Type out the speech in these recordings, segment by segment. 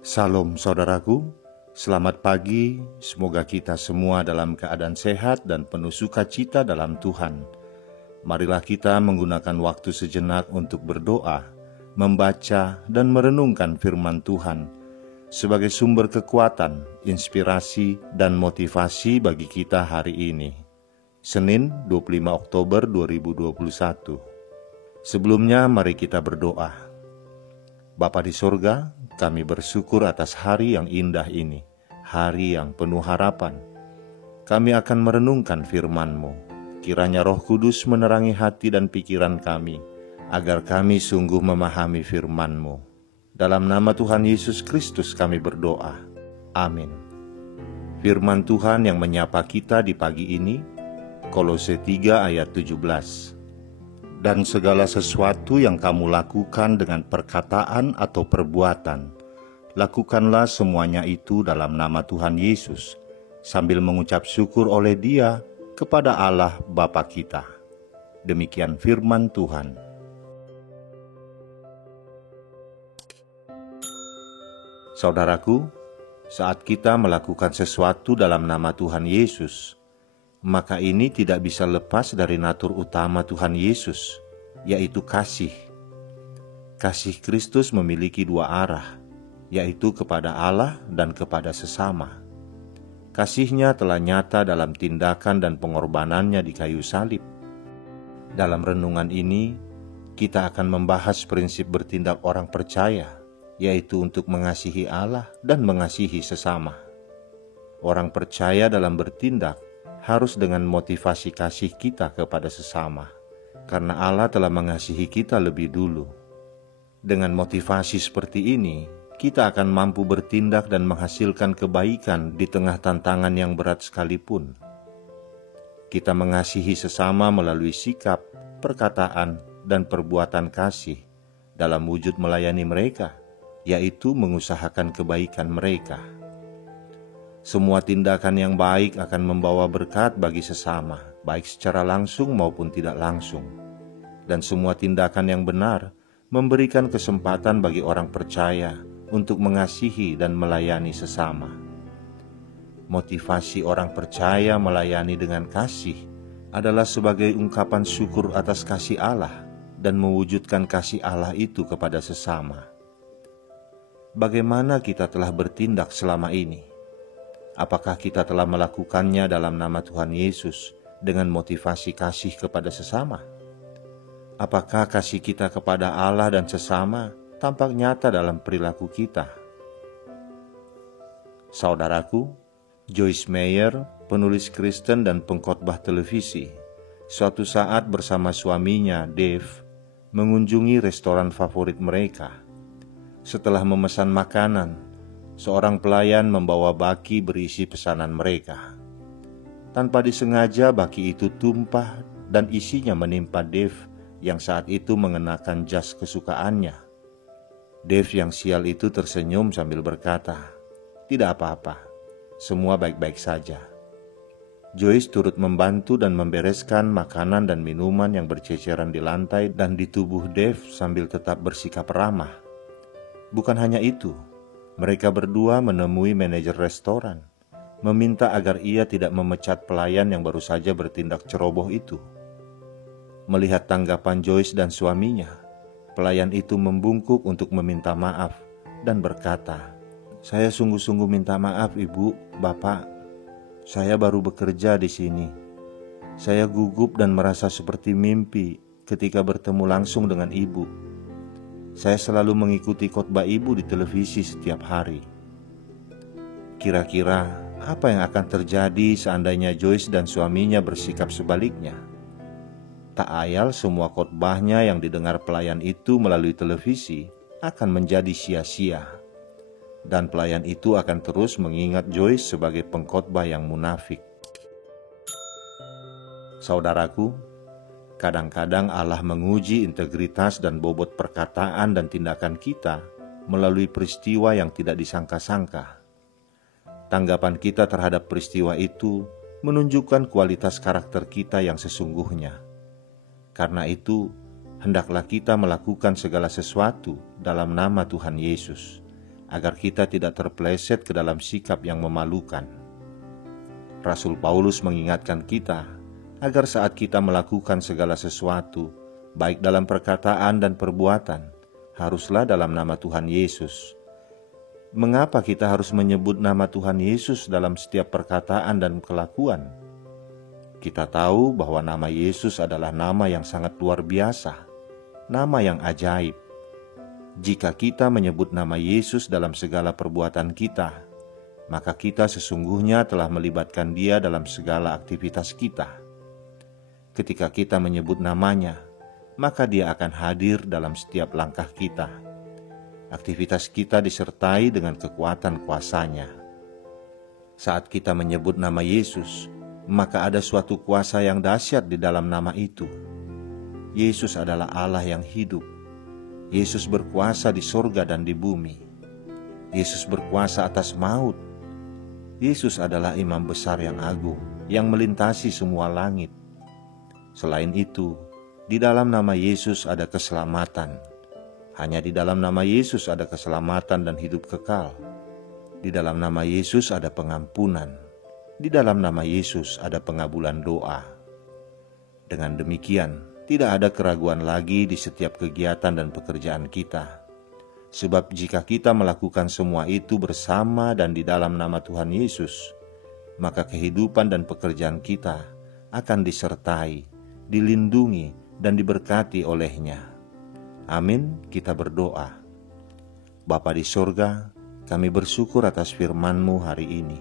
Salam saudaraku, selamat pagi, semoga kita semua dalam keadaan sehat dan penuh sukacita dalam Tuhan. Marilah kita menggunakan waktu sejenak untuk berdoa, membaca dan merenungkan firman Tuhan sebagai sumber kekuatan, inspirasi dan motivasi bagi kita hari ini. Senin 25 Oktober 2021. Sebelumnya mari kita berdoa. Bapa di sorga, kami bersyukur atas hari yang indah ini, hari yang penuh harapan. Kami akan merenungkan firman-Mu. Kiranya Roh Kudus menerangi hati dan pikiran kami, agar kami sungguh memahami firman-Mu. Dalam nama Tuhan Yesus Kristus kami berdoa. Amin. Firman Tuhan yang menyapa kita di pagi ini, Kolose 3 ayat 17. Dan segala sesuatu yang kamu lakukan dengan perkataan atau perbuatan, lakukanlah semuanya itu dalam nama Tuhan Yesus, sambil mengucap syukur oleh Dia kepada Allah Bapa kita. Demikian firman Tuhan. Saudaraku, saat kita melakukan sesuatu dalam nama Tuhan Yesus, maka ini tidak bisa lepas dari natur utama Tuhan Yesus, yaitu kasih. Kasih Kristus memiliki dua arah, yaitu kepada Allah dan kepada sesama. Kasih-Nya telah nyata dalam tindakan dan pengorbanannya di kayu salib. Dalam renungan ini, kita akan membahas prinsip bertindak orang percaya, yaitu untuk mengasihi Allah dan mengasihi sesama. Orang percaya dalam bertindak harus dengan motivasi kasih kita kepada sesama, karena Allah telah mengasihi kita lebih dulu. Dengan motivasi seperti ini, kita akan mampu bertindak dan menghasilkan kebaikan di tengah tantangan yang berat sekalipun. Kita mengasihi sesama melalui sikap, perkataan, dan perbuatan kasih dalam wujud melayani mereka, yaitu mengusahakan kebaikan mereka. Semua tindakan yang baik akan membawa berkat bagi sesama, baik secara langsung maupun tidak langsung. Dan semua tindakan yang benar memberikan kesempatan bagi orang percaya untuk mengasihi dan melayani sesama. Motivasi orang percaya melayani dengan kasih adalah sebagai ungkapan syukur atas kasih Allah dan mewujudkan kasih Allah itu kepada sesama. Bagaimana kita telah bertindak selama ini? Apakah kita telah melakukannya dalam nama Tuhan Yesus dengan motivasi kasih kepada sesama? Apakah kasih kita kepada Allah dan sesama tampak nyata dalam perilaku kita? Saudaraku, Joyce Meyer, penulis Kristen dan pengkhotbah televisi, suatu saat bersama suaminya, Dave, mengunjungi restoran favorit mereka. Setelah memesan makanan, seorang pelayan membawa baki berisi pesanan mereka. Tanpa disengaja baki itu tumpah dan isinya menimpa Dave yang saat itu mengenakan jas kesukaannya. Dave yang sial itu tersenyum sambil berkata, "Tidak apa-apa, semua baik-baik saja." Joyce turut membantu dan membereskan makanan dan minuman yang berceceran di lantai dan di tubuh Dave sambil tetap bersikap ramah. Bukan hanya itu, mereka berdua menemui manajer restoran, meminta agar ia tidak memecat pelayan yang baru saja bertindak ceroboh itu. Melihat tanggapan Joyce dan suaminya, pelayan itu membungkuk untuk meminta maaf dan berkata, "Saya sungguh-sungguh minta maaf Ibu, Bapak. Saya baru bekerja di sini. Saya gugup dan merasa seperti mimpi ketika bertemu langsung dengan Ibu. Saya selalu mengikuti khotbah Ibu di televisi setiap hari." Kira-kira apa yang akan terjadi seandainya Joyce dan suaminya bersikap sebaliknya? Tak ayal semua khotbahnya yang didengar pelayan itu melalui televisi akan menjadi sia-sia. Dan pelayan itu akan terus mengingat Joyce sebagai pengkhotbah yang munafik. Saudaraku, kadang-kadang Allah menguji integritas dan bobot perkataan dan tindakan kita melalui peristiwa yang tidak disangka-sangka. Tanggapan kita terhadap peristiwa itu menunjukkan kualitas karakter kita yang sesungguhnya. Karena itu, hendaklah kita melakukan segala sesuatu dalam nama Tuhan Yesus, agar kita tidak terpeleset ke dalam sikap yang memalukan. Rasul Paulus mengingatkan kita agar saat kita melakukan segala sesuatu, baik dalam perkataan dan perbuatan, haruslah dalam nama Tuhan Yesus. Mengapa kita harus menyebut nama Tuhan Yesus dalam setiap perkataan dan kelakuan? Kita tahu bahwa nama Yesus adalah nama yang sangat luar biasa, nama yang ajaib. Jika kita menyebut nama Yesus dalam segala perbuatan kita, maka kita sesungguhnya telah melibatkan Dia dalam segala aktivitas kita. Ketika kita menyebut namanya, maka Dia akan hadir dalam setiap langkah kita. Aktivitas kita disertai dengan kekuatan kuasa-Nya. Saat kita menyebut nama Yesus, maka ada suatu kuasa yang dahsyat di dalam nama itu. Yesus adalah Allah yang hidup. Yesus berkuasa di sorga dan di bumi. Yesus berkuasa atas maut. Yesus adalah imam besar yang agung, yang melintasi semua langit. Selain itu, di dalam nama Yesus ada keselamatan. Hanya di dalam nama Yesus ada keselamatan dan hidup kekal. Di dalam nama Yesus ada pengampunan. Di dalam nama Yesus ada pengabulan doa. Dengan demikian, tidak ada keraguan lagi di setiap kegiatan dan pekerjaan kita. Sebab jika kita melakukan semua itu bersama dan di dalam nama Tuhan Yesus, maka kehidupan dan pekerjaan kita akan disertai, dilindungi, dan diberkati oleh-Nya. Amin, kita berdoa. Bapa di sorga, kami bersyukur atas firman-Mu hari ini.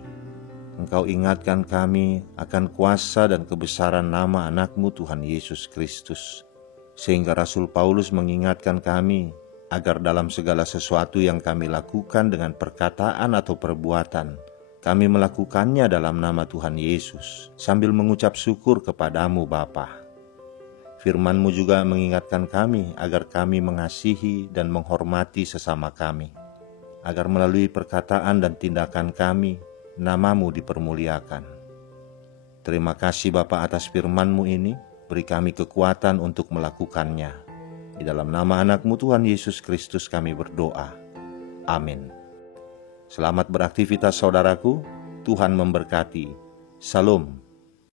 Engkau ingatkan kami akan kuasa dan kebesaran nama anak-Mu Tuhan Yesus Kristus. Sehingga Rasul Paulus mengingatkan kami agar dalam segala sesuatu yang kami lakukan dengan perkataan atau perbuatan, kami melakukannya dalam nama Tuhan Yesus, sambil mengucap syukur kepadamu Bapa. Firman-Mu juga mengingatkan kami agar kami mengasihi dan menghormati sesama kami, agar melalui perkataan dan tindakan kami, nama-Mu dipermuliakan. Terima kasih Bapa atas firman-Mu ini, beri kami kekuatan untuk melakukannya. Di dalam nama anak-Mu Tuhan Yesus Kristus kami berdoa. Amin. Selamat beraktivitas saudaraku, Tuhan memberkati. Salam.